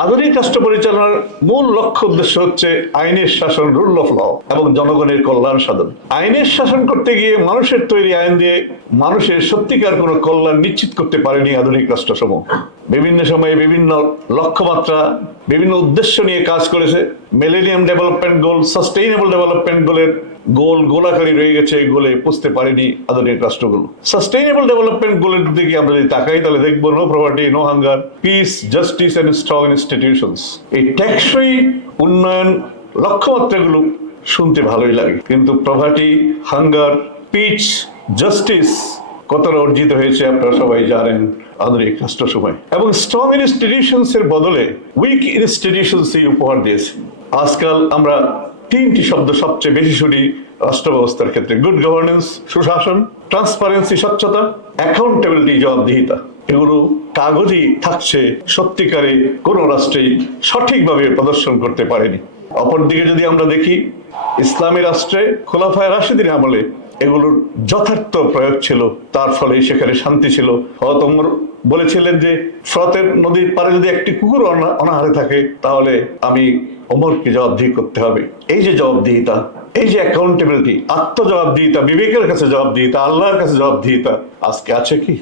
আধুনিক রাষ্ট্র পরিচালনার মূল লক্ষ্য উদ্দেশ্য হচ্ছে আইনের শাসন রুল অফ ল এবং জনগণের কল্যাণ সাধন। আইনের শাসন করতে গিয়ে মানুষের তৈরি আইন দিয়ে মানুষের সত্যিকার কোনো কল্যাণ নিশ্চিত করতে পারেনি আধুনিক রাষ্ট্রসমূহ। বিভিন্ন সময়ে বিভিন্ন লক্ষ্যমাত্রা, বিভিন্ন উদ্দেশ্য নিয়ে কাজ করেছে। Millennium development goal sustainable development গোলের গোল, গোলাকারী রয়ে গেছে, এই গোলে পুষতে পারেনি আধুনিক রাষ্ট্রগুলো। সাস্টেইনেবল ডেভেলপমেন্ট গোলের দিকে আমরা যদি তাকাই, তাহলে দেখব no property no hunger peace justice and strong institutions এই টেকসই উন্নয়ন লক্ষ্যমাত্রাগুলো শুনতে ভালোই লাগে। কিন্তু প্রপার্টি হাঙ্গার পিচ জাস্টিস কতটা অর্জিত হয়েছে আপনারা সবাই জানেন আধুনিক রাষ্ট্র সময়। এবং স্ট্রং ইনস্টিটিউশনস এর বদলে উইক ইনস্টিটিউশনস এই উপহার দিয়েছে। আজকাল আমরা তিনটি শব্দ সবচেয়ে বেশি শুনি রাষ্ট্র ব্যবস্থার ক্ষেত্রে। গুড গভর্নেন্স সুশাসন ট্রান্সপারেন্সি স্বচ্ছতা অ্যাকাউন্টেবিলিটি জবাবদিহিতা। এগুলো কাগজই থাকছে, সত্যিকারে কোন রাষ্ট্রেই সঠিকভাবে প্রদর্শন করতে পারেনি। অপরদিকে যদি আমরা দেখি, ইসলামী রাষ্ট্রে খোলাফায় রাশিদিন আমলে এগুলোর যথার্থ প্রয়োগ ছিল, তার ফলে সেখানে শান্তি ছিল। হয়তো ওমর বলেছিলেন যে ফ্রতের নদীর পারে যদি একটি কুকুর অনা- অনাহারে থাকে, তাহলে আমি অমরকে জবাবদিহি করতে হবে। এই যে জবাবদিহিতা, এই যে অ্যাকাউন্টেবিলিটি আত্মজবাবদিহিতা, বিবেকের কাছে জবাবদিহিতা, আল্লাহর কাছে জবাবদিহিতা, আজকে আছে কি?